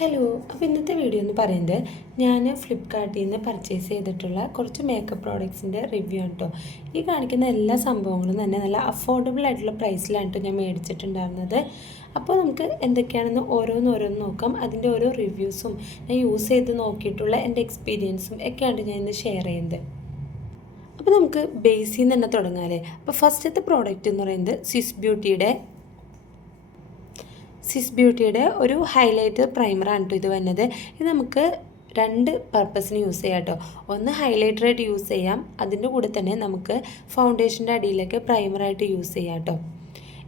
Hello. അപ്പോൾ ഇന്നത്തെ video എന്ന് പറയുന്നത് ഞാൻ ഫ്ലിപ്കാർട്ടിൽ നിന്ന് പർച്ചേസ് ചെയ്തിട്ടുള്ള കുറച്ച് മേക്കപ്പ് പ്രോഡക്ട്സിൻ്റെ റിവ്യൂ ആണ് കേട്ടോ. ഈ കാണിക്കുന്ന എല്ലാ സംഭവങ്ങളും തന്നെ നല്ല അഫോർഡബിൾ ആയിട്ടുള്ള പ്രൈസിലാണ് കേട്ടോ ഞാൻ മേടിച്ചിട്ടുണ്ടായിരുന്നത്. അപ്പോൾ നമുക്ക് എന്തൊക്കെയാണെന്ന് ഓരോന്ന് നോക്കാം. അതിൻ്റെ ഓരോ റിവ്യൂസും ഞാൻ യൂസ് ചെയ്ത് നോക്കിയിട്ടുള്ള എൻ്റെ എക്സ്പീരിയൻസും ഒക്കെയാണ് ഞാൻ ഇന്ന് ഷെയർ ചെയ്യുന്നത്. അപ്പോൾ നമുക്ക് ബേസിൽ നിന്ന് തന്നെ തുടങ്ങാമല്ലേ. അപ്പോൾ ഫസ്റ്റത്തെ പ്രോഡക്റ്റ് എന്ന് പറയുന്നത് സ്വിസ് ബ്യൂട്ടിയുടെ ഒരു ഹൈലൈറ്റർ പ്രൈമറാണ് കേട്ടോ ഇത് വന്നത്. ഇത് നമുക്ക് രണ്ട് പർപ്പസിന് യൂസ് ചെയ്യാം കേട്ടോ. ഒന്ന് ഹൈലൈറ്ററായിട്ട് യൂസ് ചെയ്യാം, അതിൻ്റെ കൂടെ തന്നെ നമുക്ക് ഫൗണ്ടേഷൻ്റെ അടിയിലേക്ക് പ്രൈമറായിട്ട് യൂസ് ചെയ്യാം കേട്ടോ.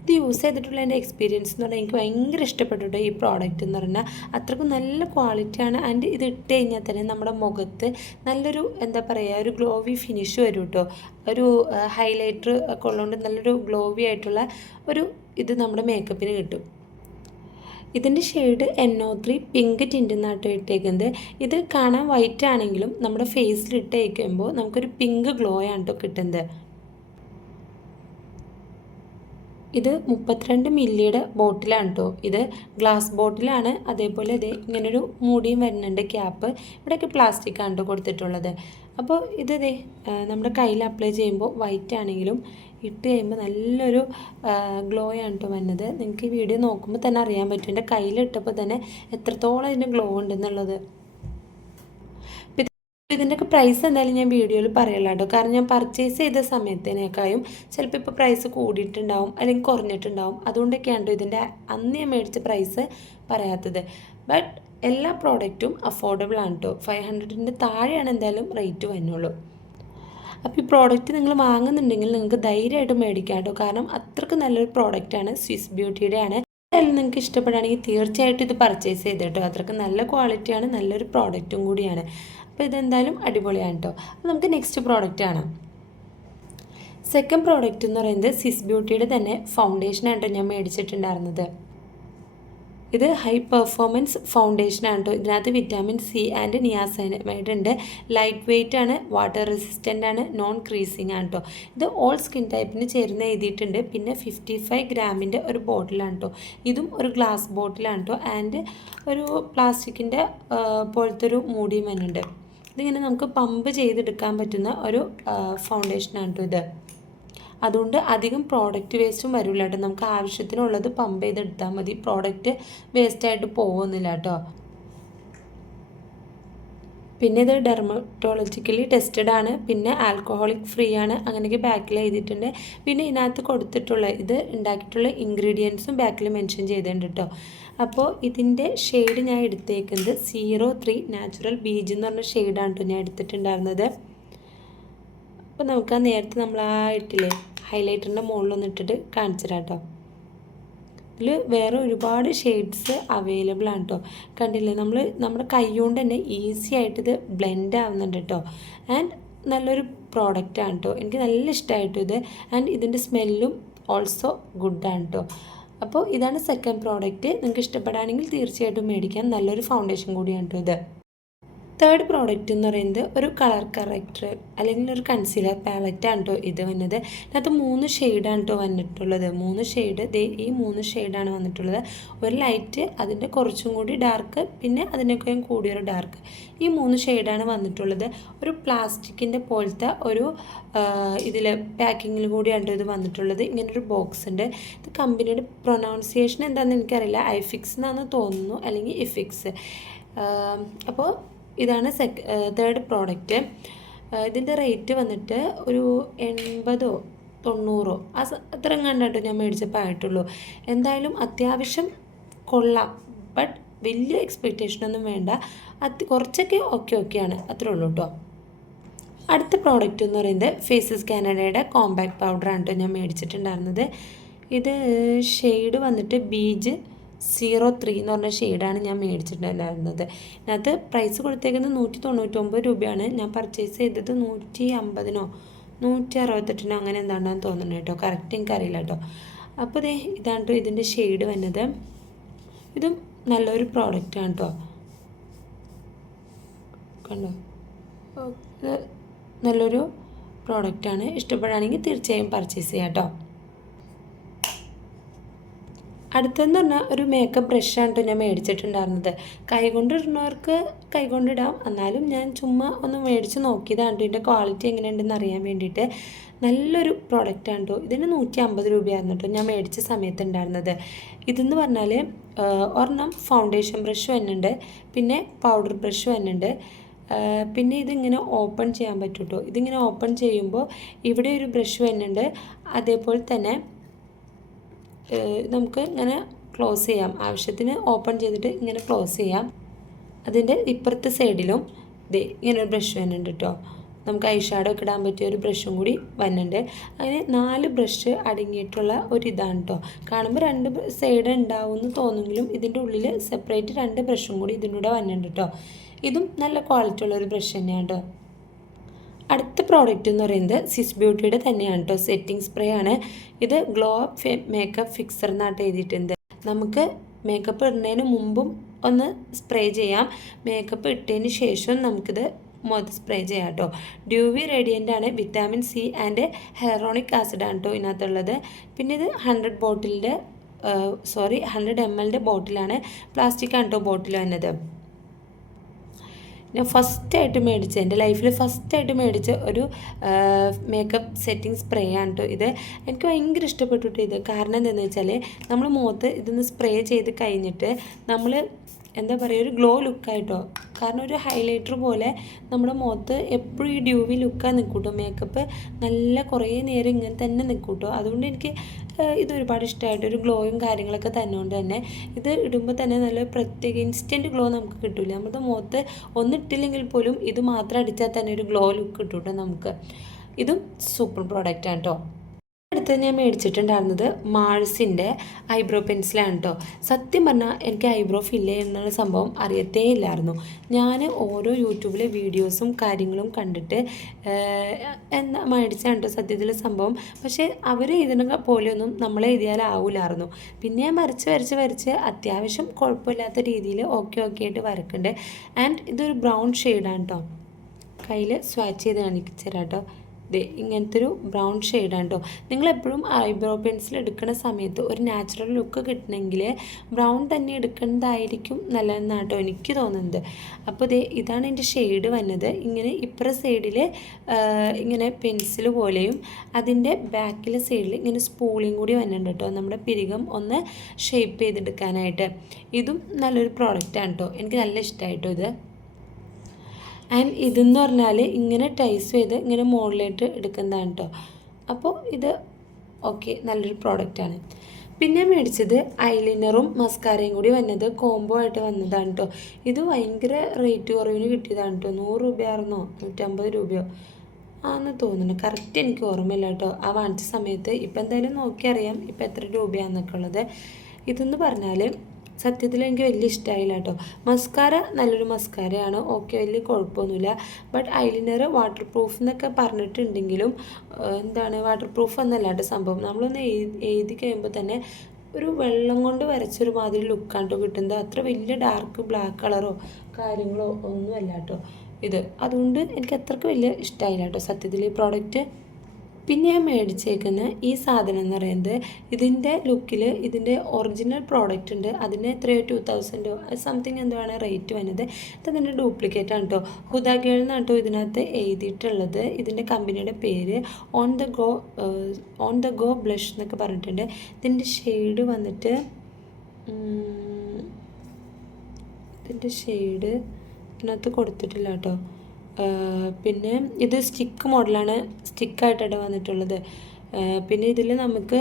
ഇത് യൂസ് ചെയ്തിട്ടുള്ള എൻ്റെ എക്സ്പീരിയൻസ് എന്ന് പറഞ്ഞാൽ എനിക്ക് ഭയങ്കര ഇഷ്ടപ്പെട്ടു കേട്ടോ. ഈ പ്രോഡക്റ്റ് എന്ന് പറഞ്ഞാൽ അത്രക്കും നല്ല ക്വാളിറ്റിയാണ്. ആൻഡ് ഇത് ഇട്ട് കഴിഞ്ഞാൽ തന്നെ നമ്മുടെ മുഖത്ത് നല്ലൊരു എന്താ പറയുക ഒരു ഗ്ലോവി ഫിനിഷ് വരും കേട്ടോ. ഒരു ഹൈലൈറ്റർ ഒക്കെ ഉള്ളതുകൊണ്ട് നല്ലൊരു ഗ്ലോവി ആയിട്ടുള്ള ഒരു ഇത് നമ്മുടെ മേക്കപ്പിന് കിട്ടും. ഇതിൻ്റെ ഷെയ്ഡ് NO3 പിങ്ക് ടിൻ്റ് എന്നാട്ടോ ഇട്ടേക്കുന്നത്. ഇത് കാണാൻ വൈറ്റ് ആണെങ്കിലും നമ്മുടെ ഫേസിൽ ഇട്ട് വയ്ക്കുമ്പോൾ നമുക്കൊരു പിങ്ക് ഗ്ലോ ആണ് കേട്ടോ കിട്ടുന്നത്. ഇത് 32 മില്ലിയുടെ ബോട്ടിലാണ് കേട്ടോ. ഇത് ഗ്ലാസ് ബോട്ടിലാണ്. അതേപോലെ ഇത് ഇങ്ങനൊരു മൂടിയും വരുന്നുണ്ട്, ക്യാപ്പ്. ഇവിടെയൊക്കെ പ്ലാസ്റ്റിക് ആണ് കേട്ടോ കൊടുത്തിട്ടുള്ളത്. അപ്പോൾ ഇത് നമ്മുടെ കയ്യിൽ അപ്ലൈ ചെയ്യുമ്പോൾ വൈറ്റ് ആണെങ്കിലും ഇട്ട് കഴിയുമ്പോൾ നല്ലൊരു ഗ്ലോ ആണ് കേട്ടോ വരുന്നത്. നിങ്ങൾക്ക് ഈ വീഡിയോ നോക്കുമ്പോൾ തന്നെ അറിയാൻ പറ്റും എൻ്റെ കയ്യിലിട്ടപ്പോൾ തന്നെ എത്രത്തോളം ഇതിൻ്റെ ഗ്ലോ ഉണ്ടെന്നുള്ളത്. ഇതിൻ്റെയൊക്കെ പ്രൈസ് എന്തായാലും ഞാൻ വീഡിയോയിൽ പറയല കേട്ടോ. കാരണം ഞാൻ പർച്ചേസ് ചെയ്ത സമയത്തിനേക്കാളും ചിലപ്പോൾ ഇപ്പോൾ പ്രൈസ് കൂടിയിട്ടുണ്ടാവും അല്ലെങ്കിൽ കുറഞ്ഞിട്ടുണ്ടാവും. അതുകൊണ്ടൊക്കെയാണ് ഇതിൻ്റെ അന്ന് ഞാൻ മേടിച്ച പ്രൈസ് പറയാത്തത്. ബട്ട് എല്ലാ പ്രോഡക്റ്റും അഫോർഡബിൾ ആണ് കേട്ടോ. 500ൻ്റെ താഴെയാണ് എന്തായാലും റേറ്റ് വരുന്നുള്ളൂ. അപ്പോൾ ഈ പ്രോഡക്റ്റ് നിങ്ങൾ വാങ്ങുന്നുണ്ടെങ്കിൽ നിങ്ങൾക്ക് ധൈര്യമായിട്ട് മേടിക്കാം കേട്ടോ. കാരണം അത്രയ്ക്ക് നല്ലൊരു പ്രോഡക്റ്റാണ്. സ്വിസ് ബ്യൂട്ടിയുടെ ആണ്. എന്തായാലും നിങ്ങൾക്ക് ഇഷ്ടപ്പെടുകയാണെങ്കിൽ തീർച്ചയായിട്ടും ഇത് പർച്ചേസ് ചെയ്ത് കേട്ടോ. അത്രയ്ക്ക് നല്ല ക്വാളിറ്റിയാണ്, നല്ലൊരു പ്രോഡക്റ്റും കൂടിയാണ്. അപ്പോൾ ഇതെന്തായാലും അടിപൊളിയാണ് കേട്ടോ. അപ്പോൾ നമുക്ക് നെക്സ്റ്റ് പ്രോഡക്റ്റ് കാണാം. സെക്കൻഡ് പ്രോഡക്റ്റ് എന്ന് പറയുന്നത് സ്വിസ് ബ്യൂട്ടിയുടെ തന്നെ ഫൗണ്ടേഷനാണ് കേട്ടോ ഞാൻ മേടിച്ചിട്ടുണ്ടായിരുന്നത്. ഇത് ഹൈ പെർഫോമൻസ് ഫൗണ്ടേഷനാണ് കേട്ടോ. ഇതിനകത്ത് വിറ്റാമിൻ C ആൻഡ് നിയാസൈനമൈഡ് ഉണ്ട്. ലൈറ്റ് വെയ്റ്റ് ആണ്, വാട്ടർ റെസിസ്റ്റൻ്റ് ആണ്, നോൺ ക്രീസിങ് ആണ് കേട്ടോ. ഇത് ഓൾ സ്കിൻ ടൈപ്പിന് ചേരുന്ന എഴുതിയിട്ടുണ്ട്. പിന്നെ 55 ഗ്രാമിൻ്റെ ഒരു ബോട്ടിലാണ് കേട്ടോ. ഇതും ഒരു ഗ്ലാസ് ബോട്ടിലാണ് കേട്ടോ. ആൻഡ് ഒരു പ്ലാസ്റ്റിക്കിൻ്റെ പോലത്തെ ഒരു മൂടിയും വരുന്നുണ്ട്. ഇതിങ്ങനെ നമുക്ക് പമ്പ് ചെയ്തെടുക്കാൻ പറ്റുന്ന ഒരു ഫൗണ്ടേഷനാണ് കേട്ടോ ഇത്. അതുകൊണ്ട് അധികം പ്രോഡക്റ്റ് വേസ്റ്റും വരില്ല കേട്ടോ. നമുക്ക് ആവശ്യത്തിനുള്ളത് പമ്പ് ചെയ്തെടുത്താൽ മതി. പ്രോഡക്റ്റ് വേസ്റ്റായിട്ട് പോകുന്നില്ല കേട്ടോ. പിന്നെ ഇത് ഡെർമറ്റോളജിക്കലി ടെസ്റ്റഡ് ആണ്. പിന്നെ ആൽക്കഹോളിക് ഫ്രീ ആണ്. അങ്ങനെയൊക്കെ ബാക്കിൽ എഴുതിയിട്ടുണ്ട്. പിന്നെ ഇതിനകത്ത് കൊടുത്തിട്ടുള്ള ഇത് ഉണ്ടാക്കിയിട്ടുള്ള ഇൻഗ്രീഡിയൻസും ബാക്കിൽ മെൻഷൻ ചെയ്തിട്ടുണ്ട് കേട്ടോ. അപ്പോൾ ഇതിൻ്റെ ഷെയ്ഡ് ഞാൻ എടുത്തേക്കുന്നത് 03 നാച്ചുറൽ ബീജ് എന്ന് പറഞ്ഞ ഷെയ്ഡാണ് കേട്ടോ ഞാൻ എടുത്തിട്ടുണ്ടായിരുന്നത്. അപ്പോൾ നമുക്ക് നേരത്തെ നമ്മൾ ഇട്ടില്ലേ ഹൈലൈറ്ററിൻ്റെ മുകളിലൊന്ന് ഇട്ടിട്ട് കാണിച്ചു തരാം കേട്ടോ. ഇതിൽ വേറെ ഒരുപാട് ഷെയ്ഡ്സ് അവൈലബിൾ ആണ് കേട്ടോ. കണ്ടില്ലേ, നമ്മുടെ കൈ കൊണ്ട് തന്നെ ഈസി ആയിട്ട് ഇത് ബ്ലെൻഡ് ആവുന്നുണ്ട് കേട്ടോ. ആൻഡ് നല്ലൊരു പ്രോഡക്റ്റാണ് കേട്ടോ. എനിക്ക് നല്ല ഇഷ്ടമായിട്ടു ഇത്. ആൻഡ് ഇതിൻ്റെ സ്മെല്ലും ഓൾസോ ഗുഡാണ് കേട്ടോ. അപ്പോൾ ഇതാണ് സെക്കൻഡ് പ്രോഡക്റ്റ്. നിങ്ങൾക്ക് ഇഷ്ടപ്പെടുകയാണെങ്കിൽ തീർച്ചയായിട്ടും മേടിക്കാം. നല്ലൊരു ഫൗണ്ടേഷൻ കൂടിയാണ് കേട്ടോ ഇത്. തേർഡ് പ്രോഡക്റ്റ് എന്ന് പറയുന്നത് ഒരു കളർ കറക്റ്റർ അല്ലെങ്കിൽ ഒരു കൺസീലർ പാലറ്റാണ് കേട്ടോ ഇത് വന്നത്. അതിനകത്ത് 3 ഷെയ്ഡാണ് കേട്ടോ വന്നിട്ടുള്ളത്. 3 ഷെയ്ഡ് ഈ 3 ഷെയ്ഡാണ് വന്നിട്ടുള്ളത്. ഒരു ലൈറ്റ്, അതിൻ്റെ കുറച്ചും കൂടി ഡാർക്ക്, പിന്നെ അതിനേക്കാളും കൂടിയൊരു ഡാർക്ക്. ഈ 3 ഷെയ്ഡാണ് വന്നിട്ടുള്ളത്. ഒരു പ്ലാസ്റ്റിക്കിൻ്റെ പോലത്തെ ഒരു ഇതിൽ പാക്കിങ്ങിൽ കൂടിയാണ് ഇത് വന്നിട്ടുള്ളത്. ഇങ്ങനൊരു ബോക്സ് ഉണ്ട്. ഇത് കമ്പനിയുടെ പ്രൊനൗൺസിയേഷൻ എന്താണെന്ന് എനിക്കറിയില്ല. ഐഫിക്സ് എന്നാണെന്ന് തോന്നുന്നു, അല്ലെങ്കിൽ ഇഫിക്സ്. അപ്പോൾ ഇതാണ് തേർഡ് പ്രോഡക്റ്റ്. ഇതിൻ്റെ റേറ്റ് വന്നിട്ട് ഒരു 80 90 അത്ര കണ്ടിട്ടോ ഞാൻ മേടിച്ചപ്പോൾ ആയിട്ടുള്ളൂ. എന്തായാലും അത്യാവശ്യം കൊള്ളാം. ബട്ട് വലിയ എക്സ്പെക്റ്റേഷനൊന്നും വേണ്ട. കുറച്ചൊക്കെ ഓക്കെയാണ്, അത്രേ ഉള്ളൂ കേട്ടോ. അടുത്ത പ്രോഡക്റ്റ് എന്ന് പറയുന്നത് ഫേസസ് കാനഡയുടെ കോമ്പാക്ട് പൗഡറാണ് കേട്ടോ ഞാൻ മേടിച്ചിട്ടുണ്ടായിരുന്നത്. ഇത് ഷെയ്ഡ് വന്നിട്ട് ബീജ് 03 എന്ന് പറഞ്ഞ ഷെയ്ഡാണ് ഞാൻ മേടിച്ചിട്ടുണ്ടായിരുന്നത്. ഇതിനകത്ത് പ്രൈസ് കൊടുത്തേക്കുന്നത് 199 രൂപയാണ്. ഞാൻ പർച്ചേസ് ചെയ്തത് 150നോ 168നോ അങ്ങനെ എന്താണെന്ന് തോന്നുന്നു കേട്ടോ. കറക്റ്റ് എനിക്കറിയില്ല കേട്ടോ. അപ്പോൾ ഇതാണ് കേട്ടോ ഇതിൻ്റെ ഷെയ്ഡ് വന്നത്. ഇതും നല്ലൊരു പ്രോഡക്റ്റാണ് കേട്ടോ. കണ്ടോ, ഇത് നല്ലൊരു പ്രോഡക്റ്റാണ്. ഇഷ്ടപ്പെടുകയാണെങ്കിൽ തീർച്ചയായും പർച്ചേസ് ചെയ്യാം കേട്ടോ. അടുത്തെന്ന് പറഞ്ഞാൽ ഒരു മേക്കപ്പ് ബ്രഷാണ് കേട്ടോ ഞാൻ മേടിച്ചിട്ടുണ്ടായിരുന്നത്. കൈകൊണ്ടിടുന്നവർക്ക് കൈകൊണ്ടിടാം, എന്നാലും ഞാൻ ചുമ്മാ ഒന്ന് മേടിച്ച് നോക്കിയതാണ് കേട്ടോ ഇതിൻ്റെ ക്വാളിറ്റി എങ്ങനെയുണ്ടെന്ന് അറിയാൻ വേണ്ടിയിട്ട്. നല്ലൊരു പ്രോഡക്റ്റാണ് കേട്ടോ. ഇതിന് 150 രൂപയായിരുന്നു കേട്ടോ ഞാൻ മേടിച്ച സമയത്ത് ഉണ്ടായിരുന്നത്. ഇതെന്ന് പറഞ്ഞാൽ ഒരെണ്ണം ഫൗണ്ടേഷൻ ബ്രഷ് വരുന്നുണ്ട്, പിന്നെ പൗഡർ ബ്രഷ് വരുന്നുണ്ട്, പിന്നെ ഇതിങ്ങനെ ഓപ്പൺ ചെയ്യാൻ പറ്റും കേട്ടോ. ഇതിങ്ങനെ ഓപ്പൺ ചെയ്യുമ്പോൾ ഇവിടെ ഒരു ബ്രഷ് വരുന്നുണ്ട്, അതേപോലെ തന്നെ നമുക്ക് ഇങ്ങനെ ക്ലോസ് ചെയ്യാം. ആവശ്യത്തിന് ഓപ്പൺ ചെയ്തിട്ട് ഇങ്ങനെ ക്ലോസ് ചെയ്യാം. അതിൻ്റെ ഇപ്പുറത്തെ സൈഡിലും ഇങ്ങനെ ഒരു ബ്രഷ് വരുന്നുണ്ട് കേട്ടോ. നമുക്ക് ഐ ഷാഡോ ഒക്കെ ഇടാൻ പറ്റിയ ഒരു ബ്രഷും കൂടി വരുന്നുണ്ട്. അങ്ങനെ 4 ബ്രഷ് അടങ്ങിയിട്ടുള്ള ഒരിതാണ് കേട്ടോ. കാണുമ്പോൾ 2 സൈഡ് ഉണ്ടാവുമെന്ന് തോന്നുമെങ്കിലും ഇതിൻ്റെ ഉള്ളിൽ സെപ്പറേറ്റ് 2 ബ്രഷും കൂടി ഇതിലൂടെ വരുന്നുണ്ട് കേട്ടോ. ഇതും നല്ല ക്വാളിറ്റി ഉള്ളൊരു ബ്രഷ് തന്നെയാണ് കേട്ടോ. അടുത്ത പ്രോഡക്റ്റ് എന്ന് പറയുന്നത് സിസ് ബ്യൂട്ടിയുടെ തന്നെയാണ് കേട്ടോ. സെറ്റിംഗ് സ്പ്രേ ആണ് ഇത്. ഗ്ലോ അപ്പ് മേക്കപ്പ് ഫിക്സർ എന്നായിട്ട് എഴുതിയിട്ടുണ്ട്. നമുക്ക് മേക്കപ്പ് ഇടുന്നതിന് മുമ്പും ഒന്ന് സ്പ്രേ ചെയ്യാം, മേക്കപ്പ് ഇട്ടതിന് ശേഷം നമുക്കിത് മുഖത്ത് സ്പ്രേ ചെയ്യാം കേട്ടോ. ഡ്യൂവി റേഡിയൻ്റ് ആണ്, വിറ്റാമിൻ സി ആൻഡ് ഹെയറോണിക് ആസിഡ് ആണ് കേട്ടോ ഇതിനകത്തുള്ളത്. പിന്നെ ഇത് 100 ml ബോട്ടിലാണ്. പ്ലാസ്റ്റിക് ആണ് കേട്ടോ ബോട്ടിൽ വന്നത്. ഞാൻ ഫസ്റ്റായിട്ട് മേടിച്ച, എൻ്റെ ലൈഫിൽ ഫസ്റ്റായിട്ട് മേടിച്ച ഒരു മേക്കപ്പ് സെറ്റിംഗ് സ്പ്രേ ആണ് കേട്ടോ ഇത്. എനിക്ക് ഭയങ്കര ഇഷ്ടപ്പെട്ടിട്ട് ഇത്. കാരണം എന്താണെന്ന് വെച്ചാൽ നമ്മൾ മുഖത്ത് ഇതൊന്ന് സ്പ്രേ ചെയ്ത് കഴിഞ്ഞിട്ട് നമ്മൾ എന്താ പറയുക, ഒരു ഗ്ലോ ലുക്കായിട്ടോ. കാരണം ഒരു ഹൈലൈറ്റർ പോലെ നമ്മുടെ മുഖത്ത് എപ്പോഴും ഈ ഡ്യൂവി ലുക്കാണ് നിൽക്കൂട്ടോ. മേക്കപ്പ് നല്ല കുറേ നേരം ഇങ്ങനെ തന്നെ നിൽക്കൂട്ടോ. അതുകൊണ്ട് എനിക്ക് ഇതൊരുപാട് ഇഷ്ടമായിട്ട് ഒരു ഗ്ലോയും കാര്യങ്ങളൊക്കെ തന്നുകൊണ്ട് തന്നെ ഇത് ഇടുമ്പോൾ തന്നെ നല്ല പ്രത്യേക ഇൻസ്റ്റൻറ്റ് ഗ്ലോ നമുക്ക് കിട്ടില്ല. നമ്മുടെ മുഖത്ത് ഒന്നിട്ടില്ലെങ്കിൽ പോലും ഇത് മാത്രം അടിച്ചാൽ തന്നെ ഒരു ഗ്ലോ ലുക്ക് കിട്ടും കേട്ടോ നമുക്ക്. ഇതും സൂപ്പർ പ്രോഡക്റ്റാണ് കേട്ടോ. അടുത്ത് ഞാൻ മേടിച്ചിട്ടുണ്ടായിരുന്നത് മാഴ്സിൻ്റെ ഐബ്രോ പെൻസിലാണ് കേട്ടോ. സത്യം പറഞ്ഞാൽ എനിക്ക് ഐബ്രോ ഫില്ല് ചെയ്യുന്ന സംഭവം അറിയത്തേ ഇല്ലായിരുന്നു. ഞാൻ ഓരോ യൂട്യൂബിലെ വീഡിയോസും കാര്യങ്ങളും കണ്ടിട്ട് മേടിച്ചാണ് കേട്ടോ സത്യത്തിൽ സംഭവം. പക്ഷേ അവർ എഴുതുന്ന പോലെയൊന്നും നമ്മൾ എഴുതിയാലാവില്ലായിരുന്നു. പിന്നെ ഞാൻ വരച്ച് അത്യാവശ്യം കുഴപ്പമില്ലാത്ത രീതിയിൽ ഓക്കെ ആയിട്ട് വരക്കുന്നുണ്ട്. ആൻഡ് ഇതൊരു ബ്രൗൺ ഷെയ്ഡാണ് കേട്ടോ. കയ്യിൽ സ്വാച്ച് ചെയ്ത് കാണിച്ചു തരാം കേട്ടോ. ഇങ്ങനത്തെ ഒരു ബ്രൗൺ ഷെയ്ഡാണ് കേട്ടോ. നിങ്ങളെപ്പോഴും ഐബ്രോ പെൻസിൽ എടുക്കുന്ന സമയത്ത് ഒരു നാച്ചുറൽ ലുക്ക് കിട്ടണമെങ്കിൽ ബ്രൗൺ തന്നെ എടുക്കുന്നതായിരിക്കും നല്ലതെന്നാണ് കേട്ടോ എനിക്ക് തോന്നുന്നത്. അപ്പോൾ ഇതാണ് എൻ്റെ ഷെയ്ഡ് വന്നത്. ഇങ്ങനെ ഇപ്പുറ സൈഡിൽ ഇങ്ങനെ പെൻസിൽ പോലെയും അതിൻ്റെ ബാക്കിലെ സൈഡിൽ ഇങ്ങനെ സ്പൂളിയും കൂടി വന്നിട്ടുണ്ട് കേട്ടോ, നമ്മുടെ പിരികം ഒന്ന് ഷേപ്പ് ചെയ്തെടുക്കാനായിട്ട്. ഇതും നല്ലൊരു പ്രോഡക്റ്റാണ് കേട്ടോ. എനിക്ക് നല്ല ഇഷ്ടമായിട്ടോ ഇത്. ആൻഡ് ഇതെന്ന് പറഞ്ഞാൽ ഇങ്ങനെ ടൈസ് ചെയ്ത് ഇങ്ങനെ മുകളിലായിട്ട് എടുക്കുന്നതാണ് കേട്ടോ. അപ്പോൾ ഇത് ഓക്കെ, നല്ലൊരു പ്രോഡക്റ്റാണ്. പിന്നെ മേടിച്ചത് ഐലൈനറും മസ്കാരയും കൂടി വന്നത് കോംബോ ആയിട്ട് വന്നതാണ് കേട്ടോ. ഇത് ഭയങ്കര റേറ്റ് കുറവിന് കിട്ടിയതാണ് കേട്ടോ. 100 രൂപയായിരുന്നോ 150 രൂപയോ ആണെന്ന് തോന്നുന്നു, കറക്റ്റ് എനിക്ക് ഓർമ്മയില്ല കേട്ടോ ആ വാങ്ങിച്ച സമയത്ത്. ഇപ്പം എന്തായാലും നോക്കിയറിയാം ഇപ്പം എത്ര രൂപയാണെന്നൊക്കെ ഉള്ളത്. ഇതെന്ന് പറഞ്ഞാൽ സത്യത്തിൽ എനിക്ക് വലിയ ഇഷ്ടമായില്ല കേട്ടോ. മസ്കാര നല്ലൊരു മസ്കാരയാണ്, ഓക്കെ, വലിയ കുഴപ്പമൊന്നുമില്ല. ബട്ട് ഐലൈനർ വാട്ടർ പ്രൂഫ് എന്നൊക്കെ പറഞ്ഞിട്ടുണ്ടെങ്കിലും വാട്ടർ പ്രൂഫ് എന്നല്ല കേട്ടോ സംഭവം. നമ്മളൊന്ന് എഴുതി കഴിയുമ്പോൾ തന്നെ ഒരു വെള്ളം കൊണ്ട് വരച്ചൊരു മാതിരി ലുക്കാണ് കേട്ടോ കിട്ടുന്നത്. അത്ര വലിയ ഡാർക്ക് ബ്ലാക്ക് കളറോ കാര്യങ്ങളോ ഒന്നുമല്ല കേട്ടോ ഇത്. അതുകൊണ്ട് എനിക്ക് അത്രയ്ക്ക് വലിയ ഇഷ്ടമായില്ല കേട്ടോ സത്യത്തിൽ ഈ പ്രോഡക്റ്റ്. പിന്നെ ഞാൻ മേടിച്ചേക്കുന്ന ഈ സാധനം എന്ന് പറയുന്നത് ഇതിൻ്റെ ലുക്കിൽ ഇതിൻ്റെ ഒറിജിനൽ പ്രോഡക്റ്റ് ഉണ്ട്. അതിന് എത്രയോ 2000 സംതിങ് എന്താണ് റേറ്റ് വന്നത്. ഇതിൻ്റെ ഡ്യൂപ്ലിക്കേറ്റ് ആണ് കേട്ടോ. ഹുദ ഗേൾ എന്നാണ് കേട്ടോ ഇതിനകത്ത് എഴുതിയിട്ടുള്ളത്. ഇതിൻ്റെ കമ്പനിയുടെ പേര് ഓൺ ദ ഗോ ബ്ലഷ് എന്നൊക്കെ പറഞ്ഞിട്ടുണ്ട്. ഇതിൻ്റെ ഷെയ്ഡ് വന്നിട്ട് ഇതിനകത്ത് കൊടുത്തിട്ടില്ല കേട്ടോ. പിന്നെ ഇത് സ്റ്റിക്ക് മോഡലാണ്, സ്റ്റിക്കായിട്ടാണ് വന്നിട്ടുള്ളത്. പിന്നെ ഇതിൽ നമുക്ക്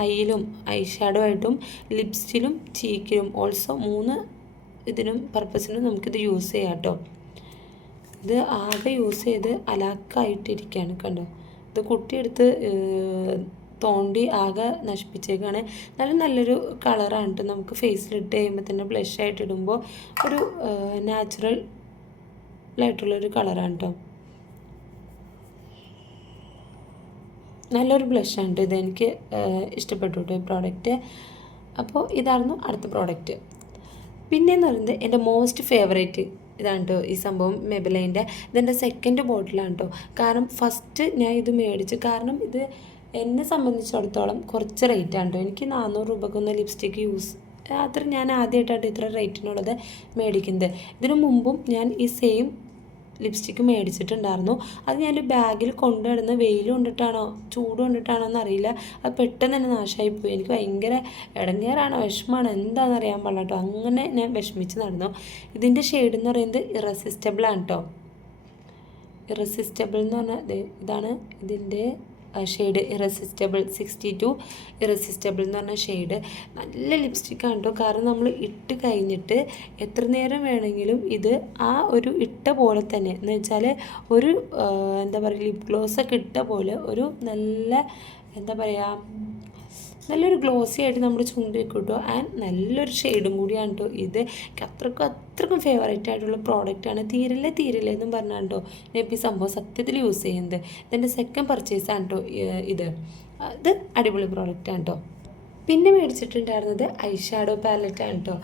ഐയിലും ഐ ഷാഡോ ആയിട്ടും ലിപ്സ്റ്റിലും ചീക്കിലും ഓൾസോ 3 ഇതിനും പർപ്പസിനും നമുക്കിത് യൂസ് ചെയ്യാം കേട്ടോ. ഇത് ആകെ യൂസ് ചെയ്ത് അലാക്കായിട്ടിരിക്കുകയാണ് കണ്ടോ. ഇത് കുട്ടിയെടുത്ത് തോണ്ടി ആകെ നശിപ്പിച്ചേക്കാണ്. നല്ലൊരു കളറാണ് കേട്ടോ. നമുക്ക് ഫേസിലിട്ട് കഴിയുമ്പോൾ തന്നെ ബ്ലഷായിട്ട് ഇടുമ്പോൾ ഒരു നാച്ചുറൽ ആയിട്ടുള്ളൊരു കളറാണ് കേട്ടോ. നല്ലൊരു ബ്ലഷാണ് കേട്ടോ. ഇതെനിക്ക് ഇഷ്ടപ്പെട്ടു കേട്ടോ ഈ പ്രോഡക്റ്റ്. അപ്പോൾ ഇതായിരുന്നു അടുത്ത പ്രോഡക്റ്റ്. പിന്നെയെന്ന് പറയുന്നത് എൻ്റെ മോസ്റ്റ് ഫേവറേറ്റ് ഇതാണ് കേട്ടോ ഈ സംഭവം, മെബിലൈൻ്റെ. ഇതെൻ്റെ സെക്കൻഡ് ബോട്ടിലാണ് കേട്ടോ. കാരണം ഫസ്റ്റ് ഞാൻ ഇത് മേടിച്ചു, കാരണം ഇത് എന്നെ സംബന്ധിച്ചിടത്തോളം കുറച്ച് റേറ്റാണ് കേട്ടോ. എനിക്ക് 400 രൂപക്കൊന്നും ലിപ്സ്റ്റിക്ക് അത്ര ഞാൻ ആദ്യമായിട്ടാണ് ഇത്ര റേറ്റിനുള്ളത് മേടിക്കുന്നത്. ഇതിനു മുമ്പും ഞാൻ ഈ സെയിം ലിപ്സ്റ്റിക്ക് മേടിച്ചിട്ടുണ്ടായിരുന്നു. അത് ഞാൻ ബാഗിൽ കൊണ്ടുനടന്ന് വെയിൽ കൊണ്ടിട്ടാണോ ചൂട് കൊണ്ടിട്ടാണോ എന്നറിയില്ല, അത് പെട്ടെന്ന് തന്നെ നാശമായിപ്പോയി. എനിക്ക് ഭയങ്കര ഇടങ്ങേറാണ്, വിഷമമാണ്, എന്താണെന്ന് അറിയാൻ പാടില്ല കേട്ടോ. അങ്ങനെ ഞാൻ വിഷമിച്ച് നടന്നു. ഇതിൻ്റെ ഷെയ്ഡ് എന്ന് പറയുന്നത് ഇറസിസ്റ്റബിൾ ആണ് കേട്ടോ. ഇറസിസ്റ്റബിൾ എന്ന് പറഞ്ഞാൽ ഇതാണ് ഇതിൻ്റെ ഷെയ്ഡ്, ഇറസിസ്റ്റബിൾ 62 ഇറസിസ്റ്റബിൾ എന്ന് പറഞ്ഞ ഷെയ്ഡ്. നല്ല ലിപ്സ്റ്റിക്കാണ് കേട്ടോ. കാരണം നമ്മൾ ഇട്ട് കഴിഞ്ഞിട്ട് എത്ര നേരം വേണമെങ്കിലും ഇത് ആ ഒരു ഇട്ട പോലെ തന്നെ, എന്ന് വെച്ചാൽ ഒരു എന്താ പറയുക, ലിപ് ഗ്ലോസൊക്കെ ഇട്ട പോലെ ഒരു നല്ല എന്താ പറയുക, നല്ലൊരു ഗ്ലോസി ആയിട്ട് നമ്മുടെ ചുണ്ടിൽ കിട്ടും. ആൻഡ് നല്ലൊരു ഷെയ്ഡും കൂടിയാണ് കേട്ടോ ഇത്. അത്രക്കും ഫേവറേറ്റ് ആയിട്ടുള്ള പ്രോഡക്റ്റാണ്. തീരില്ലേ എന്നും പറഞ്ഞാൽ കേട്ടോ ഞാൻ ഇപ്പോൾ ഈ സംഭവം സത്യത്തിൽ യൂസ് ചെയ്യുന്നത്. ഇതെൻ്റെ സെക്കൻഡ് പർച്ചേസാണ് കേട്ടോ ഇത് അടിപൊളി പ്രോഡക്റ്റാണ് കേട്ടോ. പിന്നെ മേടിച്ചിട്ടുണ്ടായിരുന്നത് ഐ ഷാഡോ പാലറ്റാണ് കേട്ടോ.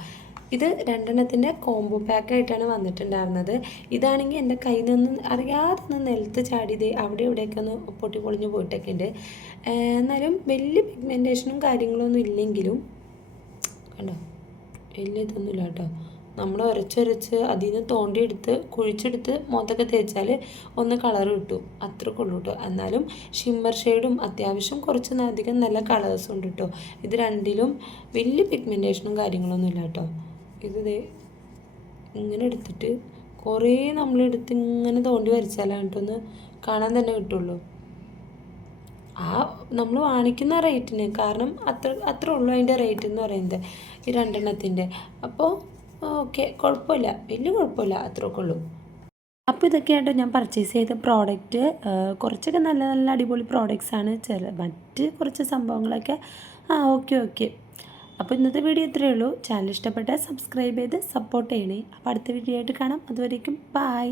ഇത് 2 കോംബോ പാക്കായിട്ടാണ് വന്നിട്ടുണ്ടായിരുന്നത്. ഇതാണെങ്കിൽ എൻ്റെ കയ്യിൽ നിന്ന് അറിയാതെ നിലത്ത് ചാടിയത് അവിടെ ഇവിടെയൊക്കെ ഒന്ന് പൊട്ടി പൊളിഞ്ഞ് പോയിട്ടൊക്കെ ഉണ്ട്. എന്നാലും വലിയ പിഗ്മെൻറ്റേഷനും കാര്യങ്ങളൊന്നും ഇല്ലെങ്കിലും കണ്ടോ, വലിയ ഇതൊന്നുമില്ല കേട്ടോ. നമ്മൾ ഉരച്ചൊരച്ച് അതിൽ നിന്ന് തോണ്ടിയെടുത്ത് കുഴിച്ചെടുത്ത് മുഖത്തൊക്കെ തേച്ചാൽ ഒന്ന് കളർ കിട്ടും, അത്രയ്ക്ക് ഉള്ളൂ കേട്ടോ. എന്നാലും ഷിമ്മർ ഷെയ്ഡും അത്യാവശ്യം കുറച്ച് അധികം നല്ല കളേഴ്സും ഉണ്ട് കേട്ടോ. ഇത് രണ്ടിലും വലിയ പിഗ്മെൻറ്റേഷനും കാര്യങ്ങളൊന്നും ഇല്ല കേട്ടോ. ഇത് ഇങ്ങനെ എടുത്തിട്ട് കുറേ നമ്മളെടുത്ത് ഇങ്ങനെ തോണ്ടി വരച്ചാലാണ് കേട്ടോ ഒന്ന് കാണാൻ തന്നെ കിട്ടുള്ളൂ. ആ നമ്മൾ വാങ്ങിക്കുന്ന റേറ്റിന്, കാരണം അത്ര ഉള്ളൂ അതിൻ്റെ റേറ്റ് എന്ന് പറയുന്നത് ഈ 2 അപ്പോൾ ഓക്കെ, കുഴപ്പമില്ല, വലിയ കുഴപ്പമില്ല, അത്രയൊക്കെ ഉള്ളൂ. അപ്പോൾ ഇതൊക്കെയായിട്ടോ ഞാൻ പർച്ചേസ് ചെയ്ത പ്രോഡക്റ്റ്. കുറച്ചൊക്കെ നല്ല നല്ല അടിപൊളി പ്രോഡക്റ്റ്സാണ്. മറ്റ് കുറച്ച് സംഭവങ്ങളൊക്കെ ഓക്കെ. അപ്പോൾ ഇന്നത്തെ വീഡിയോ ഇത്രയേ ഉള്ളൂ. ചാനൽ ഇഷ്ടപ്പെട്ടാൽ സബ്സ്ക്രൈബ് ചെയ്ത് സപ്പോർട്ട് ചെയ്യണേ. അപ്പോൾ അടുത്ത വീഡിയോ ആയിട്ട് കാണാം. അതുവരേക്കും ബൈ.